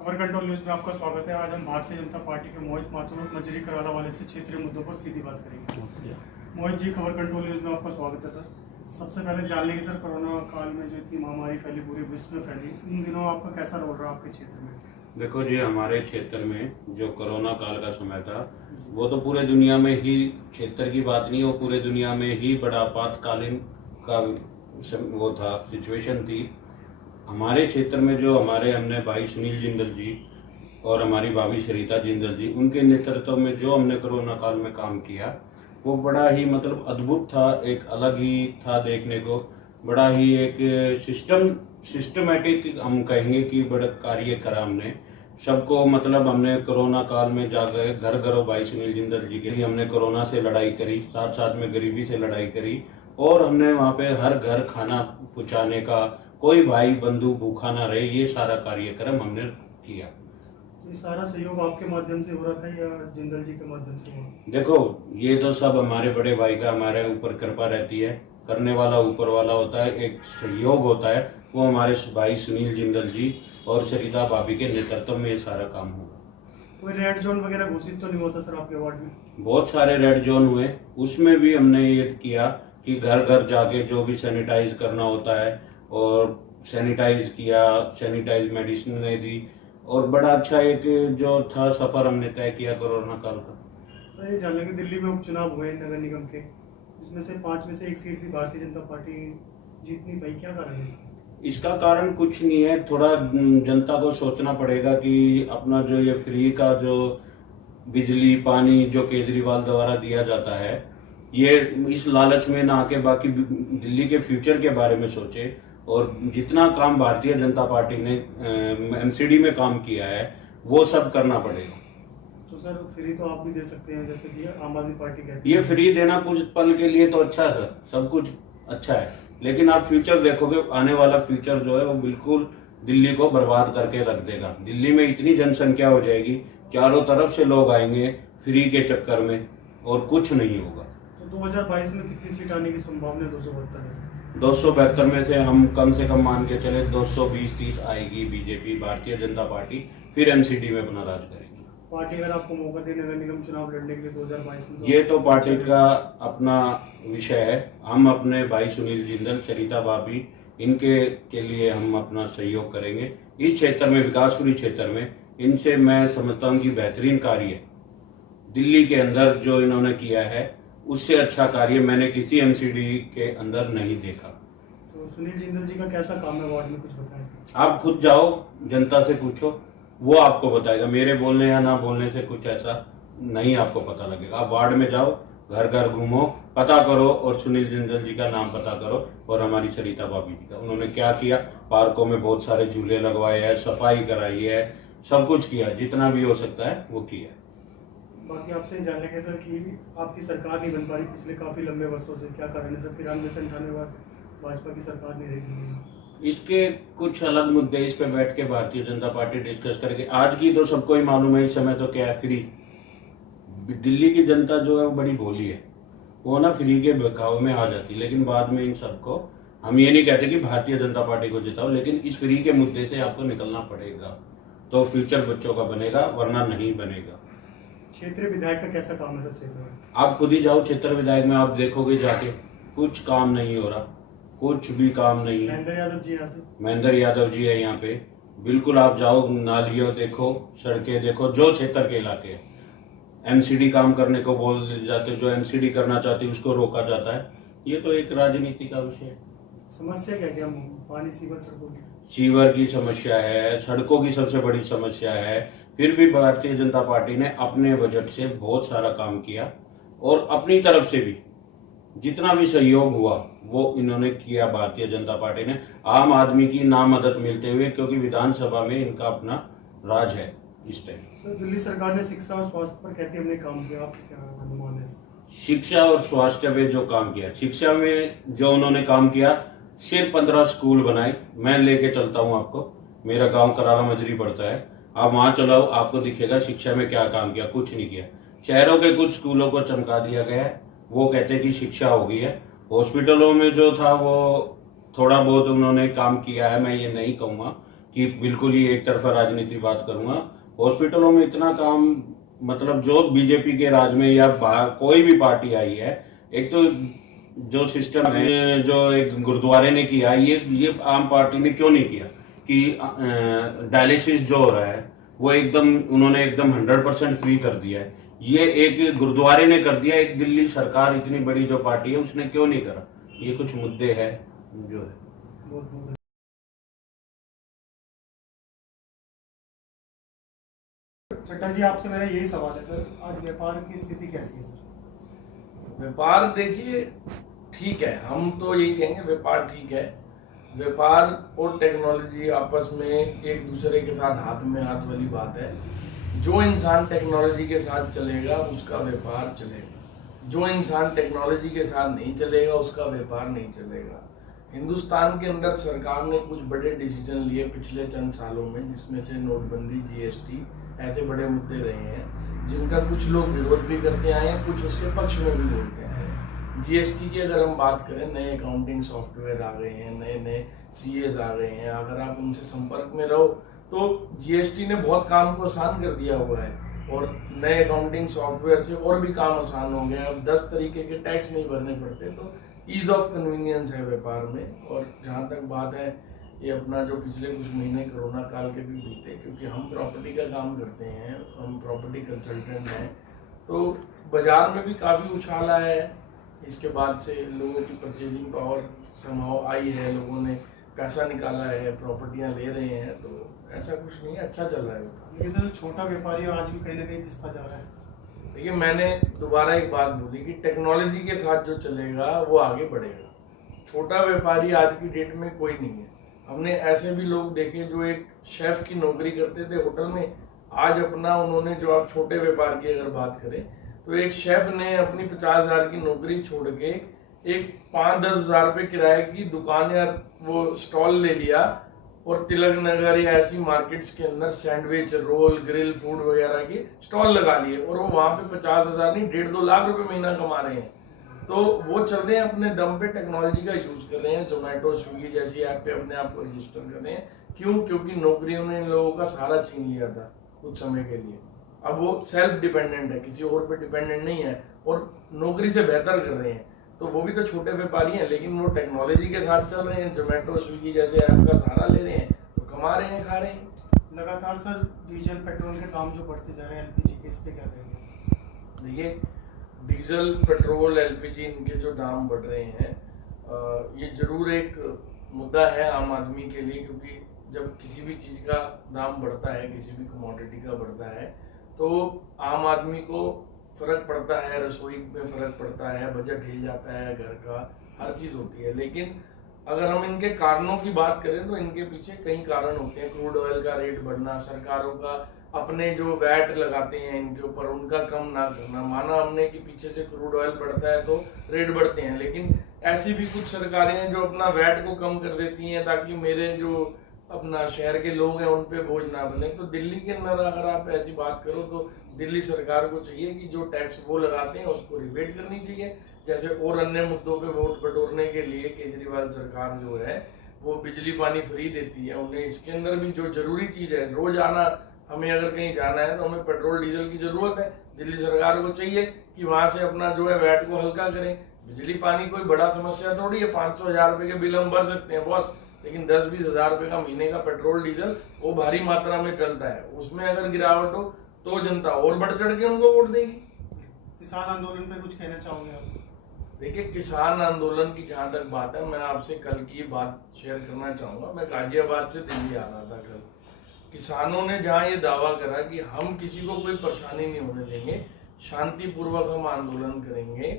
खबर control news में आपका स्वागत है। आज हम भारतीय जनता पार्टी के मोहित माथुर और मजरी कराला वाले से क्षेत्रीय मुद्दों पर सीधी बात करेंगे। मोहित जी, खबर कंट्रोल न्यूज में आपका स्वागत है सर। सबसे पहले जान लेंगे सर, कोरोना काल में जो इतनी महामारी फैली, पूरे विश्व में फैली, इन दिनों आपका कैसा रोल रहा आपके क्षेत्र में? देखो जी, हमारे क्षेत्र में जो कोरोना काल का समय था वो तो पूरे दुनिया में ही, क्षेत्र की बात नहीं, वो पूरे दुनिया में ही बड़ा आपातकालीन का वो था, सिचुएशन थी। हमारे क्षेत्र में जो हमने भाई सुनील जिंदल जी और हमारी भाभी सरिता जिंदल जी, उनके नेतृत्व में जो हमने कोरोना काल में काम किया वो बड़ा ही मतलब अद्भुत था, एक अलग ही था देखने को। बड़ा ही एक सिस्टमेटिक हम कहेंगे कि बड़ा कार्य करा हमने सबको। मतलब हमने कोरोना काल में जाकर घर घरों भाई सुनील जिंदल जी के लिए हमने कोरोना से लड़ाई करी, साथ साथ में गरीबी से लड़ाई करी, और हमने वहाँ पे हर घर खाना पहुँचाने का, कोई भाई बंधु भूखा ना रहे, ये सारा कार्यक्रम हमने किया। ये सारा सहयोग आपके माध्यम से हो रहा था या जिंदल जी के माध्यम से हुआ? देखो, ये तो सब हमारे बड़े भाई का हमारे ऊपर कृपा रहती है, करने वाला ऊपर वाला होता है, एक सहयोग होता है, वो हमारे भाई सुनील जिंदल जी और सरिता भाभी के नेतृत्व में ये सारा काम हुआ। कोई रेड जोन वगैरह घोषित तो नहीं होता सर आपके वार्ड में? बहुत सारे रेड जोन हुए, उसमें भी हमने ये किया कि घर घर जाके जो भी सैनिटाइज करना होता है और सैनिटाइज किया, सैनिटाइज मेडिसिन दी, और बड़ा अच्छा एक जो था सफर हमने तय किया कोरोना काल का। सर, ये जान लेंगे, दिल्ली में उपचुनाव हुए नगर निगम के, इसमें से 5 में से 1 सीट भी भारतीय जनता पार्टी जीतनी पाई, क्या कारण है इसका? इसका कारण कुछ नहीं है, थोड़ा जनता को सोचना पड़ेगा कि अपना जो ये फ्री का जो बिजली पानी जो केजरीवाल द्वारा दिया जाता है, ये इस लालच में ना आके बाकी दिल्ली के फ्यूचर के बारे में सोचे, और जितना काम भारतीय जनता पार्टी ने एमसीडी में काम किया है वो सब करना पड़ेगा। तो सर, फ्री तो आप भी दे सकते हैं, जैसे कि आम आदमी पार्टी कहती है। ये फ्री देना कुछ पल के लिए तो अच्छा है सर, सब कुछ अच्छा है, लेकिन आप फ्यूचर देखोगे, आने वाला फ्यूचर जो है वो बिल्कुल दिल्ली को बर्बाद करके रख देगा। दिल्ली में इतनी जनसंख्या हो जाएगी, चारों तरफ से लोग आएंगे फ्री के चक्कर में, और कुछ नहीं होगा। तो 2022 में कितनी सीट आने की संभावना है? 272 में से 272 में से हम कम से कम मान के चले 220-30 आएगी बीजेपी, भारतीय जनता पार्टी, फिर एमसीडी में अपना राज करेगी। पार्टी अगर आपको मौका दे नगर निगम चुनाव लड़ने के लिए 2022 में, ये तो पार्टी का अपना विषय है। हम अपने भाई सुनील जिंदल, सरिता भाभी, इनके के लिए हम अपना सहयोग करेंगे। इस क्षेत्र में, विकासपुरी क्षेत्र में, इनसे मैं समझता हूँ कि बेहतरीन कार्य दिल्ली के अंदर जो इन्होंने किया है, उससे अच्छा कार्य मैंने किसी एमसीडी के अंदर नहीं देखा। तो सुनील जिंदल जी का कैसा काम है वार्ड में, कुछ बताएं सर। आप खुद जाओ, जनता से पूछो, वो आपको बताएगा। मेरे बोलने या ना बोलने से कुछ ऐसा नहीं आपको पता लगेगा। आप वार्ड में जाओ, घर घर घूमो, पता करो, और सुनील जिंदल जी का नाम पता करो, और हमारी सरिता भाभी जी का, उन्होंने क्या किया। पार्कों में बहुत सारे झूले लगवाए हैं, सफाई कराई है, सब कुछ किया, जितना भी हो सकता है वो किया। बाकी आपसे ये जानने के सर कि आपकी सरकार नहीं बन पा रही पिछले काफी लंबे वर्षों से, क्या कारण है सर? 93 से 98 बाद भाजपा की सरकार नहीं रही। इसके कुछ अलग मुद्दे इस पे बैठ के भारतीय जनता पार्टी डिस्कस करके, आज की तो सबको ही मालूम है इस समय तो क्या है, फ्री। दिल्ली की जनता जो है वो बड़ी भोली है, वो ना फ्री के बहकाव में आ जाती, लेकिन बाद में इन सबको, हम ये नहीं कहते कि भारतीय जनता पार्टी को जिताओ, लेकिन इस फ्री के मुद्दे से आपको निकलना पड़ेगा, तो फ्यूचर बच्चों का बनेगा, वरना नहीं बनेगा। क्षेत्रीय विधायक का कैसा काम है सर क्षेत्र में? आप खुद ही जाओ क्षेत्र विधायक में, आप देखोगे जाके, कुछ काम नहीं हो रहा, कुछ भी काम नहीं है। महेंद्र यादव जी यहाँ से, महेंद्र यादव जी है यहाँ पे, बिल्कुल आप जाओ, नालियों देखो, सड़कें देखो, जो क्षेत्र के इलाके हैं। एमसीडी काम करने को बोल जाते, जो एमसीडी करना चाहते उसको रोका जाता है। ये तो एक राजनीति का विषय है। समस्या क्या क्या? पानी, सीवर, सड़कों की? सीवर की समस्या है, सड़कों की सबसे बड़ी समस्या है। फिर भी भारतीय जनता पार्टी ने अपने बजट से बहुत सारा काम किया, और अपनी तरफ से भी जितना भी सहयोग हुआ वो इन्होंने किया। भारतीय जनता पार्टी ने आम आदमी की ना मदद मिलते हुए, क्योंकि विधानसभा में इनका अपना राज है इस टाइम। सर, दिल्ली सरकार ने शिक्षा और स्वास्थ्य पर कहती है हमने काम किया, आप क्या अनुमान है? शिक्षा और स्वास्थ्य में जो काम किया, शिक्षा में जो उन्होंने काम किया, सिर्फ 15 स्कूल बनाए। मैं लेके चलता हूँ आपको, मेरा गांव कराला मजरी पड़ता है, आप वहां चलाओ, आपको दिखेगा शिक्षा में क्या काम किया। कुछ नहीं किया। शहरों के कुछ स्कूलों को चमका दिया गया है, वो कहते हैं कि शिक्षा हो गई है। हॉस्पिटलों में जो था वो थोड़ा बहुत उन्होंने काम किया है, मैं ये नहीं कहूँगा, कि बिल्कुल ही एक तरफा राजनीति बात करूंगा। हॉस्पिटलों में इतना काम, मतलब जो बीजेपी के राज में या कोई भी पार्टी आई है, एक तो जो सिस्टम है, जो एक गुरुद्वारे ने किया, ये आम पार्टी ने क्यों नहीं किया कि डायलिसिस जो हो रहा है वो एकदम उन्होंने एकदम 100% फ्री कर दिया है। ये एक गुरुद्वारे ने कर दिया, एक दिल्ली सरकार इतनी बड़ी जो पार्टी है उसने क्यों नहीं करा। ये कुछ मुद्दे हैं जो है। बहुत बहुत चड्ढा जी, आपसे मेरा यही सवाल है सर, आज व्यापार की स्थिति कैसी है सर? व्यापार देखिए ठीक है, हम तो यही कहेंगे व्यापार ठीक है। व्यापार और टेक्नोलॉजी आपस में एक दूसरे के साथ हाथ में हाथ वाली बात है। जो इंसान टेक्नोलॉजी के साथ चलेगा उसका व्यापार चलेगा, जो इंसान टेक्नोलॉजी के साथ नहीं चलेगा उसका व्यापार नहीं चलेगा। हिंदुस्तान के अंदर सरकार ने कुछ बड़े डिसीजन लिए पिछले चंद सालों में, जिसमें से नोटबंदी, जीएसटी ऐसे बड़े मुद्दे रहे हैं जिनका कुछ लोग विरोध भी करते आए हैं, कुछ उसके पक्ष में भी बोलते हैं। जीएसटी की अगर हम बात करें, नए अकाउंटिंग सॉफ्टवेयर आ गए हैं, नए नए सीएस आ गए हैं। अगर आप उनसे संपर्क में रहो तो जीएसटी ने बहुत काम को आसान कर दिया हुआ है, और नए अकाउंटिंग सॉफ्टवेयर से और भी काम आसान हो गया। अब 10 तरीके के टैक्स नहीं भरने पड़ते, तो ईज ऑफ कन्वीनियंस है व्यापार में। और जहाँ तक बात है ये अपना जो पिछले कुछ महीने कोरोना काल के भी बीते, क्योंकि हम प्रॉपर्टी का काम करते हैं, हम प्रॉपर्टी कंसल्टेंट हैं, तो बाजार में भी काफ़ी उछाल आया है। इसके बाद से लोगों की परचेजिंग पावर समहाउ आई है, लोगों ने पैसा निकाला है, प्रॉपर्टियां ले रहे हैं, तो ऐसा कुछ नहीं है, अच्छा चल रहा है व्यापार। लेकिन सर छोटा व्यापारी आज भी कहीं ना कहीं पिसता जा रहा है। देखिए, मैंने दोबारा एक बात बोली कि टेक्नोलॉजी के साथ जो चलेगा वो आगे बढ़ेगा। छोटा व्यापारी आज की डेट में कोई नहीं है। हमने ऐसे भी लोग देखे जो एक शेफ की नौकरी करते थे होटल में, आज अपना उन्होंने, जो आप छोटे व्यापार की अगर बात करें तो एक शेफ ने अपनी 50,000 की नौकरी छोड़ के एक 5-10 हज़ार रुपये किराए की दुकान या वो स्टॉल ले लिया, और तिलक नगर या ऐसी मार्केट्स के अंदर सैंडविच, रोल, ग्रिल फूड वगैरह के स्टॉल लगा लिए, और वो वहां पे 50,000 नहीं 1.5-2 लाख रुपए महीना कमा रहे हैं। तो वो चल रहे हैं अपने दम पे, टेक्नोलॉजी का यूज कर रहे हैं, जोमेटो, स्विगी जैसी ऐप पे अपने आप को रजिस्टर कर रहे हैं। क्यों? क्योंकि नौकरियों ने इन लोगों का सहारा छीन लिया था कुछ समय के लिए। अब वो सेल्फ डिपेंडेंट है, किसी और पे डिपेंडेंट नहीं है, और नौकरी से बेहतर कर रहे हैं। तो वो भी तो छोटे व्यापारी हैं, लेकिन वो टेक्नोलॉजी के साथ चल रहे हैं, जोमेटो, स्विगी जैसे ऐप का सहारा ले रहे हैं, तो कमा रहे हैं, खा रहे हैं। लगातार सर डीजल पेट्रोल के दाम जो बढ़ते जा रहे हैं, एलपीजी के, इस पे क्या कहेंगे? देखिए, डीजल, पेट्रोल, एलपीजी, इनके जो दाम बढ़ रहे हैं, ये जरूर एक मुद्दा है आम आदमी के लिए, क्योंकि जब किसी भी चीज़ का दाम बढ़ता है, किसी भी कमोडिटी का बढ़ता है, तो आम आदमी को फर्क पड़ता है, रसोई में फर्क पड़ता है, बजट हिल जाता है, घर का हर चीज़ होती है। लेकिन अगर हम इनके कारणों की बात करें तो इनके पीछे कई कारण होते हैं। क्रूड ऑयल का रेट बढ़ना, सरकारों का अपने जो वैट लगाते हैं इनके ऊपर, उनका कम ना करना। माना हमने कि पीछे से क्रूड ऑयल बढ़ता है तो रेट बढ़ते हैं, लेकिन ऐसी भी कुछ सरकारें हैं जो अपना वैट को कम कर देती हैं ताकि मेरे जो अपना शहर के लोग हैं उन पे बोझ ना बने। तो दिल्ली के अंदर अगर आप ऐसी बात करो तो दिल्ली सरकार को चाहिए कि जो टैक्स वो लगाते हैं उसको रिबेट करनी चाहिए। जैसे और अन्य मुद्दों पे वोट बटोरने के लिए केजरीवाल सरकार जो है वो बिजली पानी फ्री देती है उन्हें। इसके अंदर भी जो जरूरी चीज़ है, रोज आना, हमें अगर कहीं जाना है तो हमें पेट्रोल डीजल की जरूरत है। दिल्ली सरकार को चाहिए कि वहां से अपना जो है वैट को हल्का करें। बिजली पानी कोई बड़ा समस्या थोड़ी है, 500,000 रुपए के बिल हम भर सकते हैं बॉस, लेकिन 10-20 हज़ार रुपए का महीने का पेट्रोल डीजल वो भारी मात्रा में डलता है। उसमें अगर गिरावट हो तो जनता और बढ़ चढ़ के उनको वोट देगी। किसान आंदोलन पे कुछ कहना चाहोगे आप? देखिए, किसान आंदोलन की जहाँ तक बात है, मैं आपसे कल की बात शेयर करना चाहूँगा। मैं गाजियाबाद से दिल्ली आ रहा था कल। किसानों ने जहाँ ये दावा करा कि हम किसी को कोई परेशानी नहीं होने देंगे, शांतिपूर्वक हम आंदोलन करेंगे,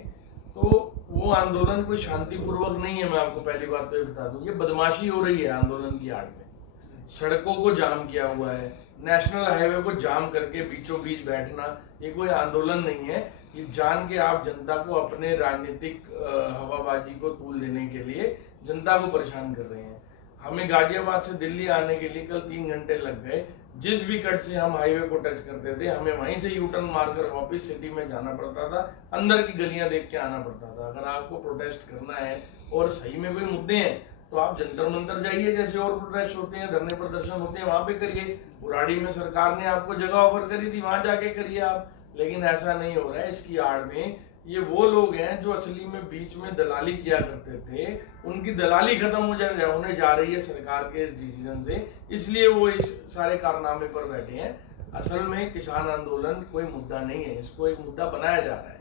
तो वो आंदोलन कोई शांतिपूर्वक नहीं है। मैं आपको पहली बात तो ये बता दूं, ये बदमाशी हो रही है आंदोलन की आड़ में। सड़कों को जाम किया हुआ है, नेशनल हाईवे को जाम करके बीचों बीच बैठना, ये कोई आंदोलन नहीं है। ये जान के आप जनता को अपने राजनीतिक हवाबाजी को तूल देने के लिए जनता को परेशान कर रहे हैं। हमें गाजियाबाद से दिल्ली आने के लिए कल 3 घंटे लग गए। जिस भी कट से हम हाईवे को टच करते थे, हमें वहीं से यूटर्न मारकर वापस सिटी में जाना पड़ता था, अंदर की गलियां देख के आना पड़ता था। अगर आपको प्रोटेस्ट करना है और सही में कोई मुद्दे हैं तो आप जंतर मंतर जाइए, जैसे और प्रोटेस्ट होते हैं, धरने प्रदर्शन होते हैं, वहां पे करिए। बुराड़ी में सरकार ने आपको जगह ऑफर करी थी, वहां जाके करिए आप। लेकिन ऐसा नहीं हो रहा है। इसकी आड़ में ये वो लोग हैं जो असली में बीच में दलाली किया करते थे, उनकी दलाली खत्म होने जा रही है सरकार के इस डिसीजन से, इसलिए वो इस सारे कारनामे पर बैठे हैं। असल में किसान आंदोलन कोई मुद्दा नहीं है, इसको एक मुद्दा बनाया जा रहा है।